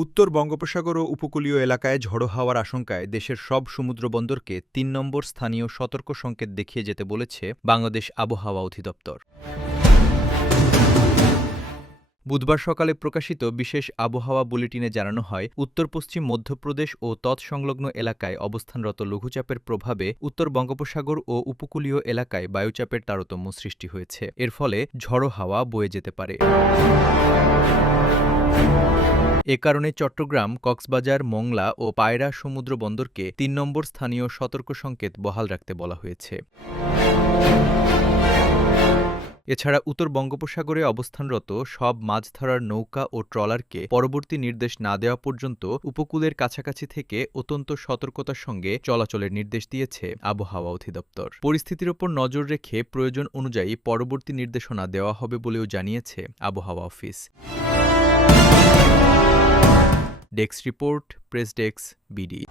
উত্তর বঙ্গোপসাগর ও উপকূলীয় এলাকায় ঝড়ো হাওয়ার আশঙ্কায় দেশের সব সমুদ্রবন্দরকে ৩ নম্বর স্থানীয় সতর্ক সংকেত দেখিয়ে যেতে বলেছে বাংলাদেশ আবহাওয়া অধিদপ্তর। বুধবার সকালে প্রকাশিত বিশেষ আবহাওয়া বুলেটিনে জানানো হয়, উত্তর-পশ্চিম মধ্যপ্রদেশ ও তৎসংলগ্ন এলাকায় অবস্থানরত লঘুচাপের প্রভাবে উত্তর বঙ্গোপসাগর ও উপকূলীয় এলাকায় বায়ুচাপের তারতম্য সৃষ্টি হয়েছে। এর ফলে ঝড়ো হাওয়া বয়ে যেতে পারে। এ কারণে চট্টগ্রাম, কক্সবাজার, মোংলা ও পায়রা সমুদ্র বন্দরকে ৩ নম্বর স্থানীয় সতর্ক সংকেত বহাল রাখতে বলা হয়েছে। এছাড়া উত্তর বঙ্গোপসাগরে অবস্থানরত সব মাছ ধরার নৌকা ও ট্রলারকে পরবর্তী নির্দেশ না দেওয়া পর্যন্ত উপকূলের কাছাকাছি থেকে অত্যন্ত সতর্কতার সঙ্গে চলাচলের নির্দেশ দিয়েছে আবহাওয়া অধিদপ্তর। পরিস্থিতির ওপর নজর রেখে প্রয়োজন অনুযায়ী পরবর্তী নির্দেশনা দেওয়া হবে বলেও জানিয়েছে আবহাওয়া office. Desk report, press desk, BD.